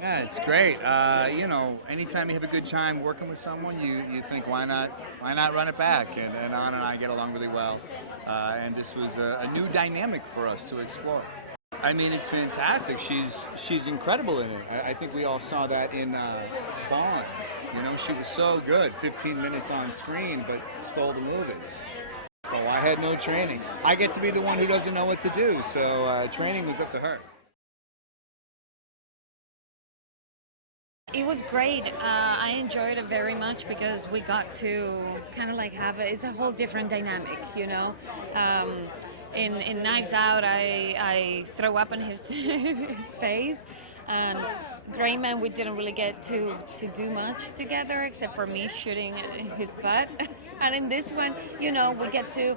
Yeah, it's great. Anytime you have a good time working with someone, you think why not run it back? And Anna and I get along really well, and this was a new dynamic for us to explore. I mean, it's fantastic. She's incredible in it. I think we all saw that in Bond. She was so good. 15 minutes on screen, but stole the movie. Oh, I had no training. I get to be the one who doesn't know what to do, so training was up to her. It was great. I enjoyed it very much because we got to kind of like it's a whole different dynamic, you know. In Knives Out, I throw up in his his face, and Gray Man, we didn't really get to do much together except for me shooting his butt. And in this one, we get to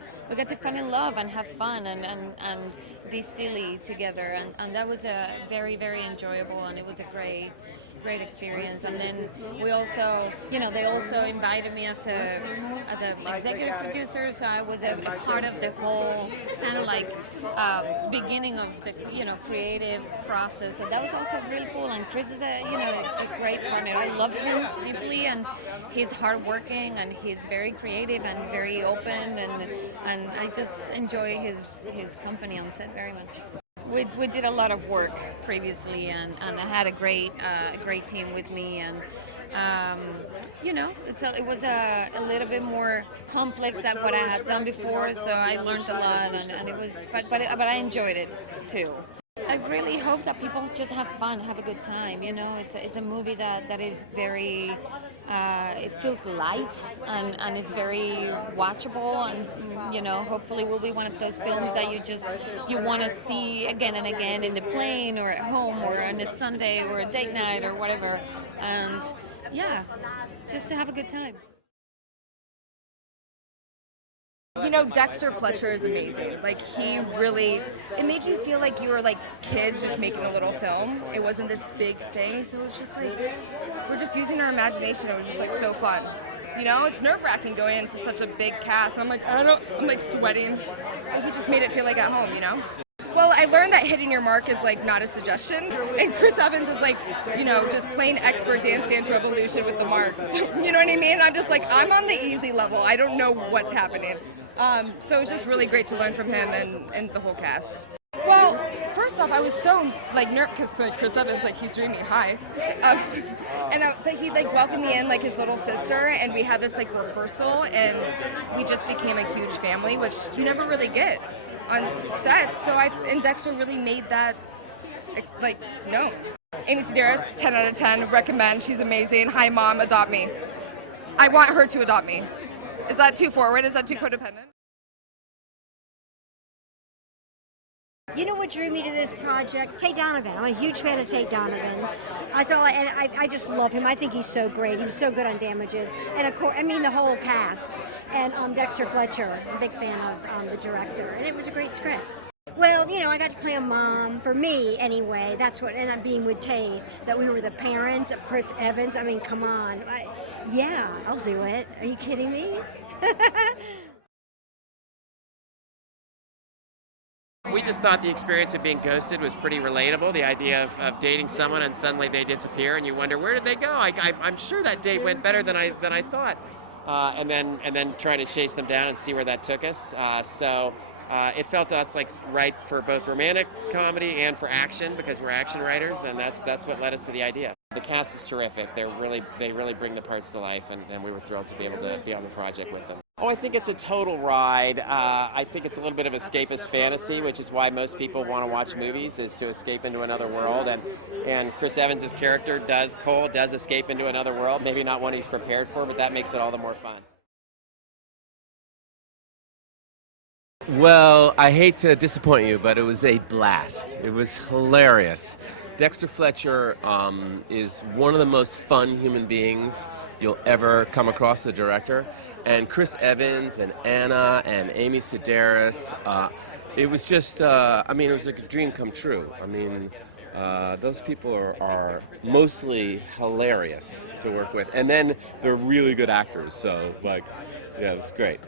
fall in love and have fun and be silly together, and that was a very very enjoyable, and it was a great experience. And then we also, they also invited me as a executive producer, so I was a part of the whole kind of like beginning of the creative process. So that was also really cool. And Chris is a great partner. I love him deeply, and he's hardworking and he's very creative and very open, and I just enjoy his company on set very much. We did a lot of work previously, and I had a great team with me, and it was a little bit more complex than what I had done before, so I learned a lot, and it was, but I enjoyed it too. I really hope that people just have fun, have a good time. It's a movie that is very, it feels light and it's very watchable, and hopefully will be one of those films that you want to see again and again in the plane or at home or on a Sunday or a date night or whatever, and yeah, just to have a good time. Dexter Fletcher is amazing. Like, it made you feel like you were like kids just making a little film. It wasn't this big thing, so it was just like, we're just using our imagination. It was just like so fun. It's nerve-wracking going into such a big cast. I'm like, I'm like sweating. He just made it feel like at home. Well, I learned that hitting your mark is like not a suggestion, and Chris Evans is like, just plain expert Dance Revolution with the marks. You know what I mean? I'm just like, I'm on the easy level. I don't know what's happening. So it was just really great to learn from him and the whole cast. Well, first off, I was so like nervous because Chris Evans, like, he's dreaming high, but he like welcomed me in like his little sister, and we had this like rehearsal, and we just became a huge family, which you never really get on set. So and Dexter really made that known. Amy Sedaris, 10 out of 10, recommend. She's amazing. Hi, Mom, adopt me. I want her to adopt me. Is that too forward? Is that too codependent? You know what drew me to this project? Tate Donovan. I'm a huge fan of Tate Donovan. I just love him. I think he's so great. He was so good on Damages. And of course, the whole cast. And Dexter Fletcher, I'm a big fan of the director. And it was a great script. Well, I got to play a mom, for me anyway. That's what ended up being with Tate, that we were the parents of Chris Evans. I mean, come on. Yeah, I'll do it. Are you kidding me? We just thought the experience of being ghosted was pretty relatable. The idea of dating someone and suddenly they disappear and you wonder, where did they go? I'm sure that date went better than I thought. And then trying to chase them down and see where that took us. So it felt to us like right for both romantic comedy and for action, because we're action writers, and that's what led us to the idea. The cast is terrific. They really bring the parts to life, and we were thrilled to be able to be on the project with them. Oh, I think it's a total ride. I think it's a little bit of escapist fantasy, which is why most people want to watch movies, is to escape into another world. And Chris Evans' character Cole does escape into another world. Maybe not one he's prepared for, but that makes it all the more fun. Well, I hate to disappoint you, but it was a blast. It was hilarious. Dexter Fletcher is one of the most fun human beings you'll ever come across, the director. And Chris Evans and Anna and Amy Sedaris, it was just, it was like a dream come true. Those people are mostly hilarious to work with. And then they're really good actors, so, yeah, it was great.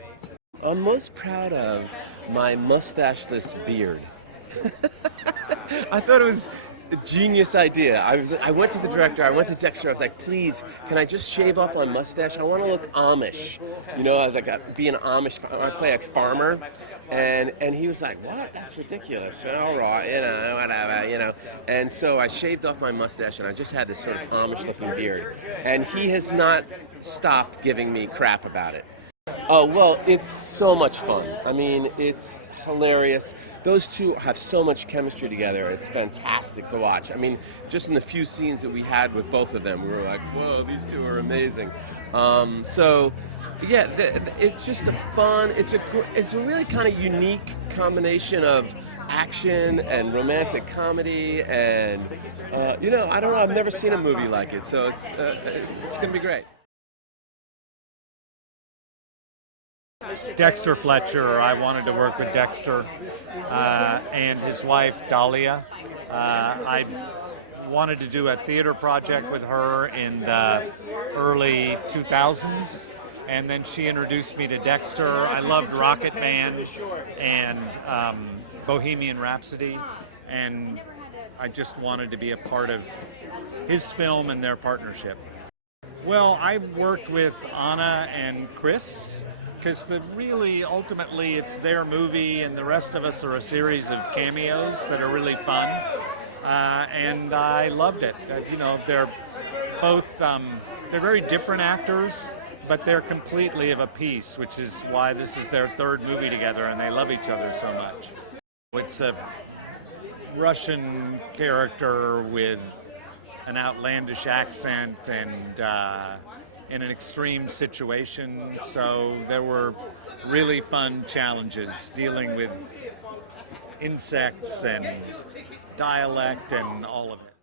I'm most proud of my mustacheless beard. I thought it was Genius idea. I went to the director, I went to Dexter, I was like, please, can I just shave off my mustache? I want to look Amish. You know, I was like, be an Amish, I play a farmer. And he was like, what? That's ridiculous. All right, you know, whatever, you know. And so I shaved off my mustache and I just had this sort of Amish looking beard. And he has not stopped giving me crap about it. Oh, well, it's so much fun. I mean, it's hilarious. Those two have so much chemistry together. It's fantastic to watch. I mean, just in the few scenes that we had with both of them, we were like, whoa, these two are amazing. So, yeah, it's just a fun, it's a really kind of unique combination of action and romantic comedy and, you know, I don't know, I've never seen a movie like it, so it's going to be great. Dexter Fletcher. I wanted to work with Dexter and his wife Dahlia. I wanted to do a theater project with her in the early 2000s, and then she introduced me to Dexter. I loved Rocket Man and Bohemian Rhapsody, and I just wanted to be a part of his film and their partnership. Well, I worked with Anna and Chris, because really, ultimately, it's their movie, and the rest of us are a series of cameos that are really fun, and I loved it. You know, they're both, they're very different actors, but they're completely of a piece, which is why this is their third movie together, and they love each other so much. It's a Russian character with an outlandish accent and in an extreme situation, so there were really fun challenges dealing with insects and dialect and all of it.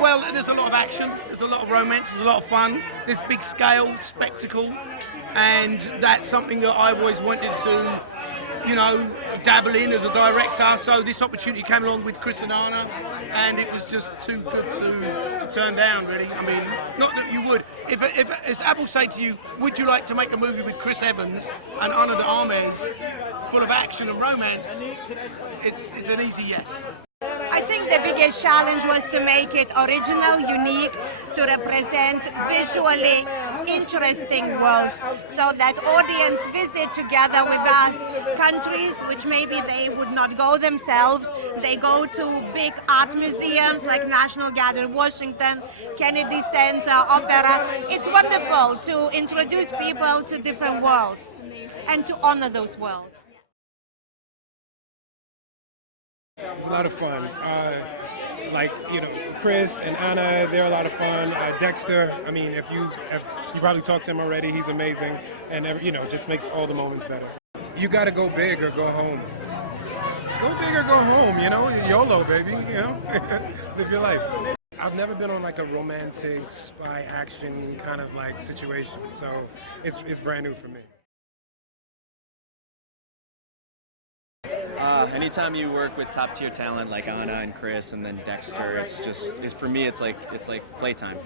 Well, there's a lot of action, there's a lot of romance, there's a lot of fun, there's big scale, spectacle, and that's something that I've always wanted to, you know, dabble in as a director. So this opportunity came along with Chris and Anna, and it was just too good to turn down, really. I mean, not that you would. If as Apple say to you, would you like to make a movie with Chris Evans and Ana de Armas, full of action and romance? It's an easy yes. I think the biggest challenge was to make it original, unique, to represent visually interesting worlds, so that audience visit together with us countries which maybe they would not go themselves. They go to big art museums like National Gallery, Washington, Kennedy Center, Opera. It's wonderful to introduce people to different worlds and to honor those worlds. It's a lot of fun. Like, you know, Chris and Anna, they're a lot of fun. Dexter, I mean, if you probably talked to him already, he's amazing, and you know, just makes all the moments better. You got to go big or go home. Go big or go home, you know, YOLO, baby, you know, live your life. I've never been on like a romantic spy action kind of like situation, so it's brand new for me. Anytime you work with top tier talent like Anna and Chris and then Dexter, for me it's like playtime.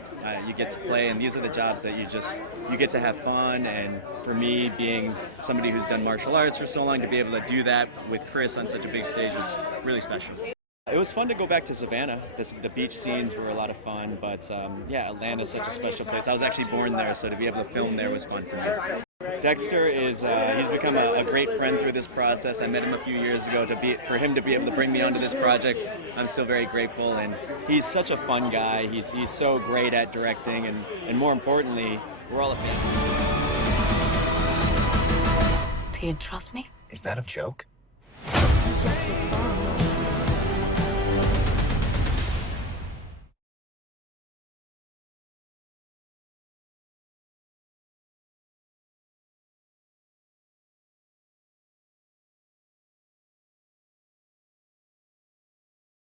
You get to play, and these are the jobs that you get to have fun. And for me, being somebody who's done martial arts for so long, to be able to do that with Chris on such a big stage was really special. It was fun to go back to Savannah. The beach scenes were a lot of fun, but yeah, Atlanta's such a special place. I was actually born there, so to be able to film there was fun for me. Dexter is, he's become a great friend through this process. I met him a few years ago. For him to be able to bring me onto this project, I'm still very grateful, and he's such a fun guy. He's so great at directing, and more importantly, we're all a family. Do you trust me? Is that a joke?